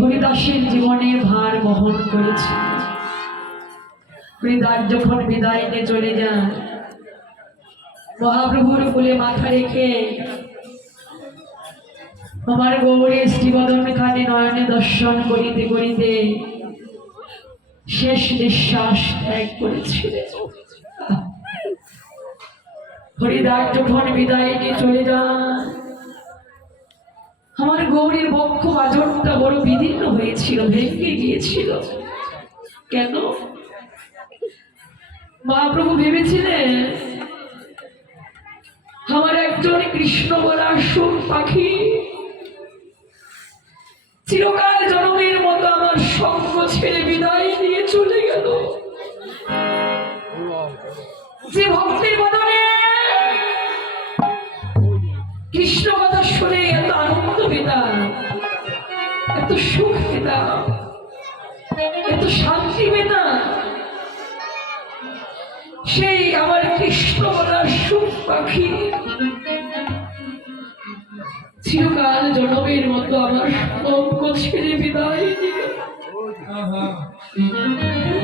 হরিদাসের জীবনে ভার বহন করেছে। হরিদাস যখন বিদায় নিয়ে চলে যান, মহাপ্রভুর কোলে মাথা রেখে আমার গৌরীর শ্রীবদন খানে নয়নে দর্শন করিতে করিতে শেষ নিঃশ্বাস ত্যাগ করেছিলেন। হরিদাস যখন বিদায় নিয়ে চলে যান, আমার গৌরীর বক্ষ আজরটা বড় বিদীর্ণ হয়েছিল, ভেঙে গিয়েছিল। কেন? মহাপ্রভু ভেবেছিলেন আমার একজন কৃষ্ণ বলা সুখ পাখি চিরকাল জনমের মতো আমার সঙ্গ ছেড়ে বিদায় নিয়ে চলে গেল। যে ভক্তির বদনে কৃষ্ণ কথা শুনে এত আনন্দ পেতাম, এত সুখ পেতাম, এত শান্তি পেতাম, সেই আমার কৃষ্ণ বলার সুখ পাখি চিরকাল জনমের মতো আমার সঙ্গ ছেড়ে বিদায় দিল।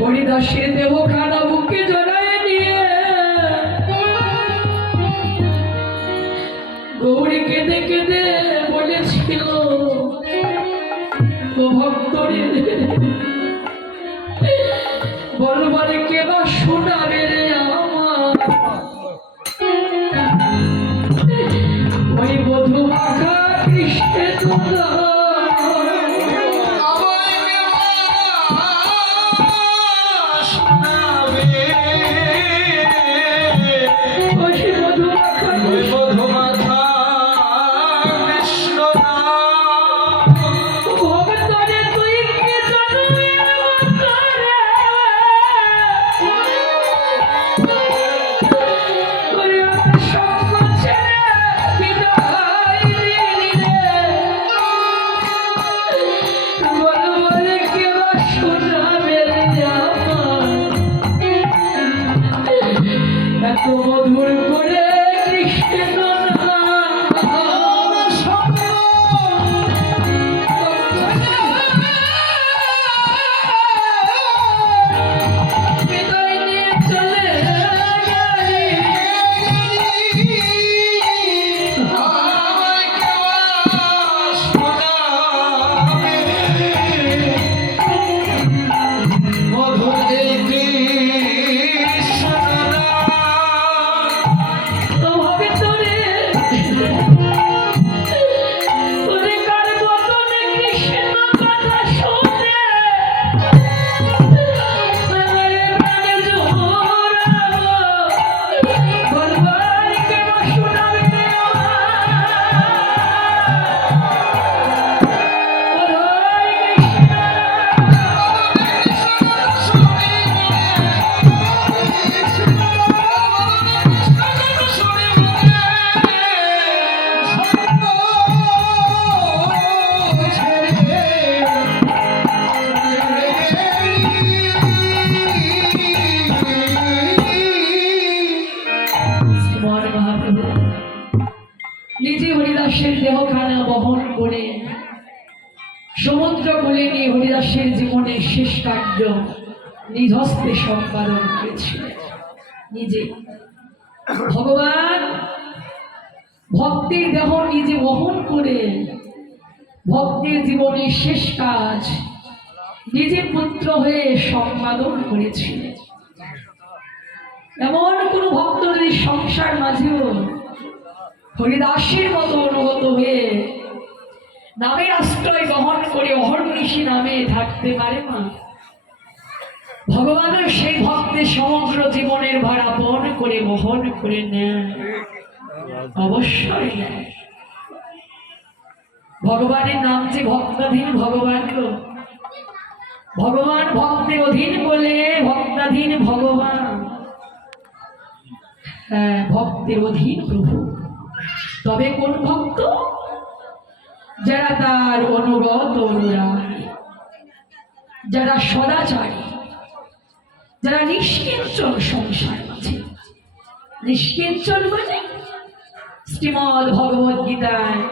হরিদাসের দেহ খানা বুকে জড়ায় নিয়ে গৌরী কেঁদে কেঁদে বলেছিল, ও ভক্তরে বলবারে কেবা শোনাবে রে আমার ওই বধূ মাখা কৃষ্ণের দেহখানা বহন করে সমুদ্র কোলে নিয়ে হরিদাসের জীবনের শেষ কার্য নিজ হস্তে সম্পাদন করেছিলেন। নিজে ভগবান ভক্তের দেহ নিজে বহন করে ভক্তের জীবনের শেষ কাজ নিজে পুত্র হয়ে সম্পাদন করেছিলেন। এমন কোন ভক্ত যদি সংসার মাঝেও হরিদাসের মতো অনুগত হয়ে নামের আশ্রয় গ্রহণ করে অহর্নিশি নামে থাকতে পারে না, ভগবানের সেই ভক্তের সমগ্র জীবনের ভার আপন করে বহন করে নেন। অবশ্যই নেন। ভগবানের নাম যে ভক্তাধীন ভগবান, ভগবান ভক্তের অধীন বলে ভক্তাধীন ভগবান। হ্যাঁ, ভক্তের অধীন প্রভু। তবে কোন ভক্ত? যারা তার অনুগত অনুরাগী, যারা সদাচারী, যারা নিষ্কিঞ্চন সংসার মাঝে। নিষ্কিঞ্চন মানে শ্রীমদ্ ভগবদ্ গীতায়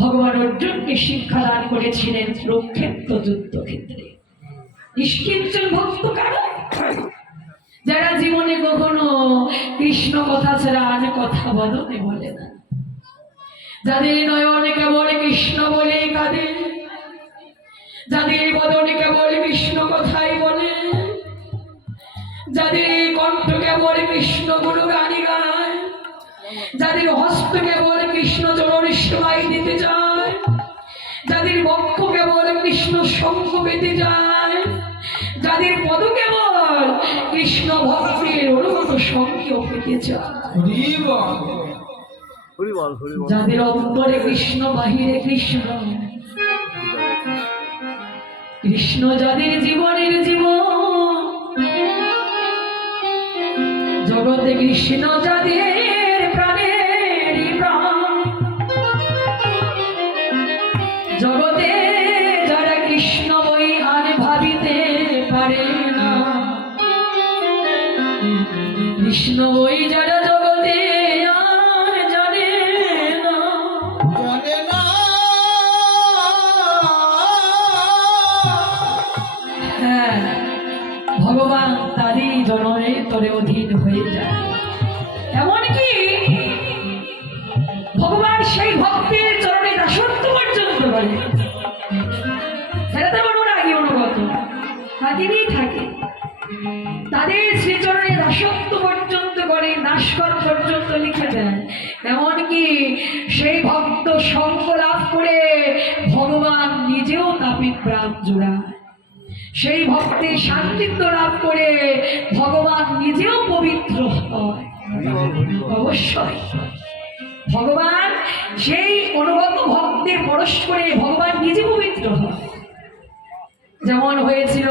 ভগবান অর্জুনকে শিক্ষা দান করেছিলেন কুরুক্ষেত্র যুদ্ধক্ষেত্রে। নিষ্কিঞ্চন ভক্ত কারা? যারা জীবনে কখনো কৃষ্ণ কথা ছাড়া আর কথা বদনে বলে না, যাদের নয়নে কেবল কৃষ্ণ বলে কাঁদে, যাদের বদনে কেবল কৃষ্ণ কথাই বলে, যাদের কণ্ঠ কেবল কৃষ্ণ গুণগান গায়, যাদের হস্ত কেবল কৃষ্ণ চরণ সেবায় দিতে যায়, যাদের বক্ষ কেবল কৃষ্ণ সঙ্গ পেতে যায়, যাদের পদ কেবল কৃষ্ণ ভক্তের অনুগত সঙ্গ পেতে যায়, যাদের অন্তরে কৃষ্ণ বাহিরে কৃষ্ণ, কৃষ্ণ যাদের জীবনের জীবন, জগতে কৃষ্ণ যাদের প্রাণের প্রাণ, জগতে যারা কৃষ্ণ বই আর ভাবিতে পারে না, কৃষ্ণ বই যারা জগতে আর জানে না, হ্যাঁ, ভগবান তারই জননে তরে অধীন হয়ে যায়। এমনকি ভগবান সেই ভক্তের চরণে দাসত্ব পর্যন্ত করে, সেটা তো আমার আগে অনুগত তাদেরই থাকে, তাদের শ্রীচরণে দাসত্ব পর্যন্ত করে, দাসকর পর্যন্ত লিখে দেন। এমনকি সেই ভক্ত সঙ্গ লাভ করে ভগবান নিজেও তাপিত প্রাণ জোড়ায়, সেই ভক্তের সান্নিধ্য লাভ করে ভগবান নিজেও পবিত্র হয়। অবশ্যই ভগবান সেই অনুগত ভক্তের পরশ করে ভগবান নিজে পবিত্র হয়। যেমন হয়েছিল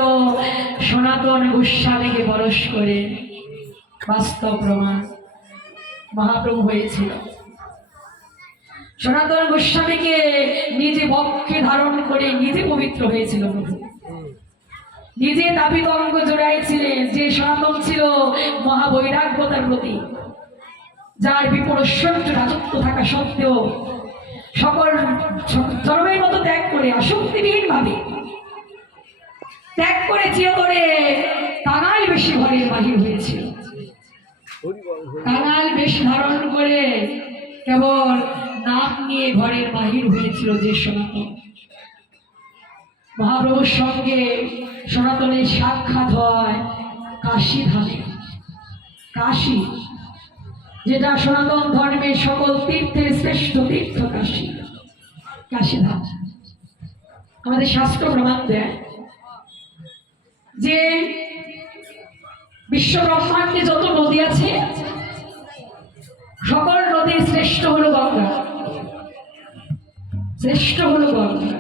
সনাতন গোস্বামীকে পরশ করে, বাস্তব প্রমাণ মহাপ্রভু হয়েছিল। সনাতন গোস্বামীকে নিজে বক্ষে ধারণ করে নিজে পবিত্র হয়েছিল, নিজে তাপিত অঙ্গ জোড়াইছিলেন। যে সনাতন ছিল মহাবৈরাগ্যতার প্রতি, যার বিপুল ঐশ্বর্য রাজত্ব থাকা সত্ত্বেও সকল ধর্মের মতো ত্যাগ করে আসক্তিবিহীন ভাবে ত্যাগ করে চিরতরে কাঙাল বেশি ঘরের বাহির হয়েছিল। কাঙাল বেশ ধারণ করে কেবল নাম নিয়ে ঘরের বাহির হয়েছিল যে সনাতন। মহাপ্রভুর সঙ্গে সনাতনের সাক্ষাৎ হয় কাশী ধামে। কাশী, যেটা সনাতন ধর্মের সকল তীর্থের শ্রেষ্ঠ তীর্থ, কাশী, কাশীধাম। আমাদের শাস্ত্র প্রমাণ দেয় যে বিশ্ব ব্রহ্মাণ্ডে যত নদী আছে সকল নদীর শ্রেষ্ঠ হলো গঙ্গা, শ্রেষ্ঠ হলো গঙ্গা।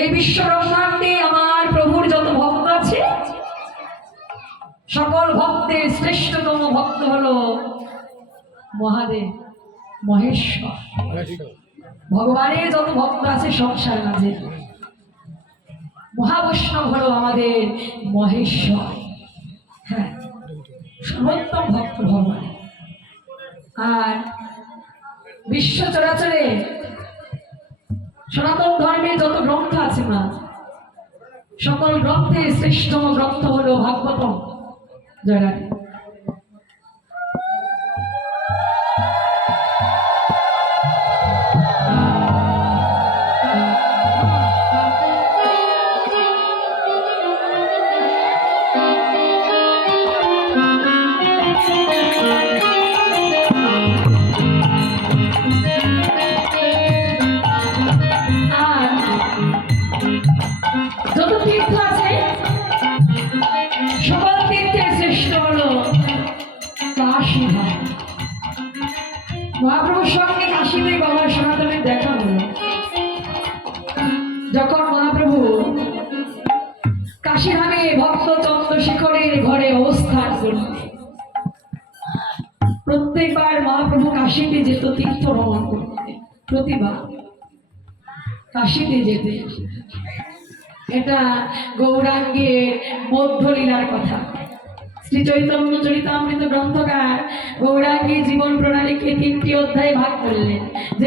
এই বিশ্ব ব্রহ্মাণ্ডে আমার প্রভুর যত ভক্ত আছে সকল ভক্তের শ্রেষ্ঠতম ভক্ত হলো মহাদেব, মহেশ্বর। ভগবানের যত ভক্ত আছে সংসার মাঝে, মহাবৈষ্ণব হলো আমাদের মহেশ্বর। হ্যাঁ, সর্বোত্তম ভক্ত ভগবান। আর বিশ্ব চরাচরে সনাতন ধর্মের যত গ্রন্থ আছে না, সকল গ্রন্থের শ্রেষ্ঠতম গ্রন্থ হলো ভাগবতম। জয় যত তীর্থ আছে সকল তীর্থের শ্রেষ্ঠ হলো কাশীধাম। মহাপ্রভুর সঙ্গে কাশীতে বাবা সনাতনের দেখা হলো। যখন মহাপ্রভু কাশীধামে ভক্ত চন্দ্রশেখরের ঘরে অবস্থান করলেন, প্রত্যেকবার মহাপ্রভু কাশীতে যেত তীর্থ ভ্রমণ করতে, প্রতিবার কাশীতে যেতে। এটা গৌরাঙ্গের মধ্যলীলার কথা। শ্রী চৈতন্য চরিতামৃত গ্রন্থকার গৌরাঙ্গের জীবন প্রণালীকে 3টি অধ্যায়ে ভাগ করলেন, যেটা